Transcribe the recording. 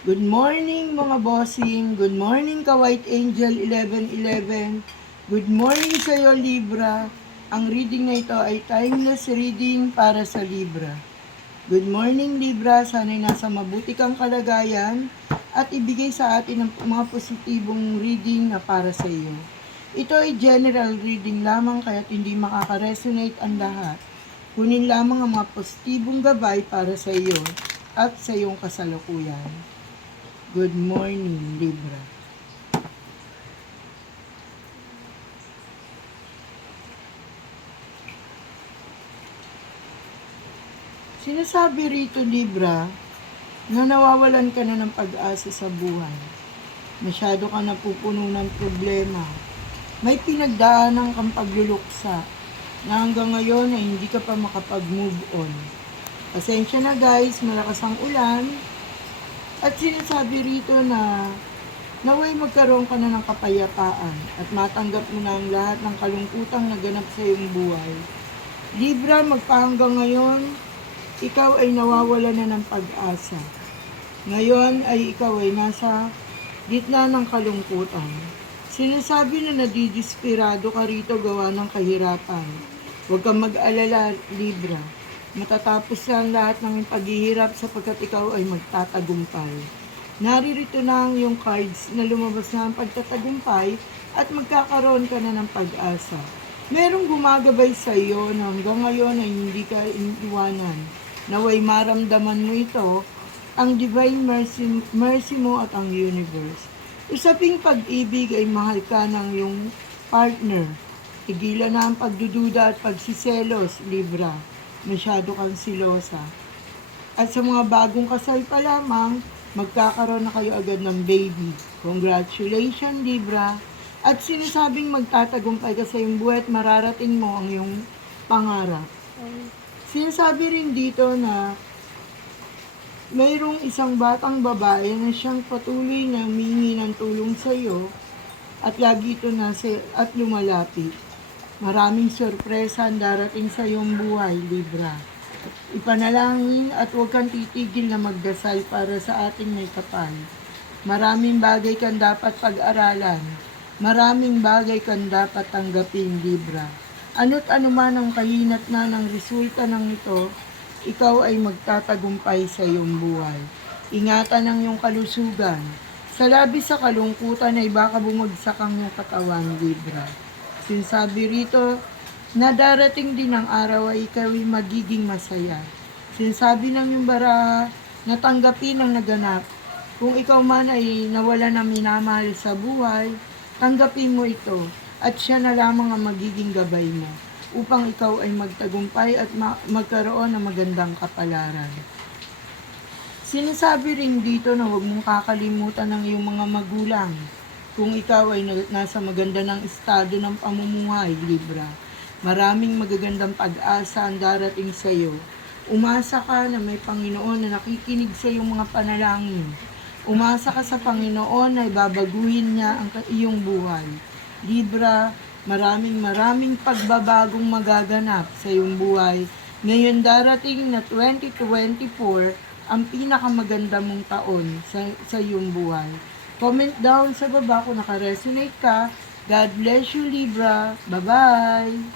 Good morning mga bossing. Good morning ka White Angel 1111. Good morning sa iyo Libra. Ang reading na ito ay timeless reading para sa Libra. Good morning Libra. Sana'y nasa mabuti kang kalagayan at ibigay sa atin ang mga positibong reading na para sa iyo. Ito ay general reading lamang kaya't hindi makaka-resonate ang lahat. Kunin lamang ang mga positibong gabay para sa iyo at sa iyong kasalukuyan. Good morning, Libra. Sinasabi rito, Libra, na nawawalan ka na ng pag-asa sa buhay. Masyado ka napupuno ng problema. May pinagdaanan kang pagluluksa na hanggang ngayon ay hindi ka pa makapag-move on. Pasensya na guys, malakas ang ulan. At sinasabi rito na naway magkaroon ka na ng kapayapaan at matanggap mo na ang lahat ng kalungkutang naganap sa iyong buhay. Libra, magpahanggang ngayon, ikaw ay nawawala na ng pag-asa. Ngayon ay ikaw ay nasa gitna ng kalungkutan. Sinasabi na nadidesperado ka rito gawa ng kahirapan. Huwag kang mag-alala, Libra. Matatapos lang lahat ng paghihirap sapagkat ikaw ay magtatagumpay. Naririto na ang iyong cards na lumabas na ang pagtatagumpay at magkakaroon ka na ng pag-asa. Merong gumagabay sa iyo na hanggang ngayon ay hindi ka iniwanan. Naway maramdaman mo ito, ang divine mercy mo at ang universe. Usaping pag-ibig ay mahal ka ng iyong partner. Tigilan na ang pagdududa at pagsiselos, Libra. Masyado kang silosa. At sa mga bagong kasal pa lamang, magkakaroon na kayo agad ng baby. Congratulations, Libra. At sinasabing magtatagumpay ka sa iyong buhay at mararating mo ang iyong pangarap. Sinasabi rin dito na mayroong isang batang babae na siyang patuloy na humingi ng tulong sa iyo at lagi ito at lumalapit. Maraming sorpresa ang darating sa iyong buhay, Libra. Ipanalangin at huwag kang titigil na magdasal para sa ating may kapal. Maraming bagay kang dapat pag-aralan. Maraming bagay kang dapat tanggapin, Libra. Ano't anuman ang kahinat na ng resulta ng ito, ikaw ay magtatagumpay sa iyong buhay. Ingatan ang iyong kalusugan. Sa labis sa kalungkutan ay baka bumagsak ang iyong katawan, Libra. Sinasabi rito na darating din ang araw ay ikaw ay magiging masaya. Sinasabi ng iyong baraha na tanggapin ang naganap. Kung ikaw man ay nawala ng minamahal sa buhay, tanggapin mo ito at siya na lamang ang magiging gabay mo upang ikaw ay magtagumpay at magkaroon ng magandang kapalaran. Sinasabi rin dito na huwag mong kakalimutan ng iyong mga magulang. Kung ikaw ay nasa maganda ng estado ng pamumuhay, Libra, maraming magagandang pag-asa ang darating sa iyo. Umasa ka na may Panginoon na nakikinig sa iyong mga panalangin. Umasa ka sa Panginoon na ibabaguhin niya ang iyong buhay. Libra, maraming pagbabagong magaganap sa iyong buhay. Ngayon darating na 2024, ang pinakamaganda mong taon sa iyong buhay. Comment down sa baba kung naka-resonate ka. God bless you, Libra. Bye-bye!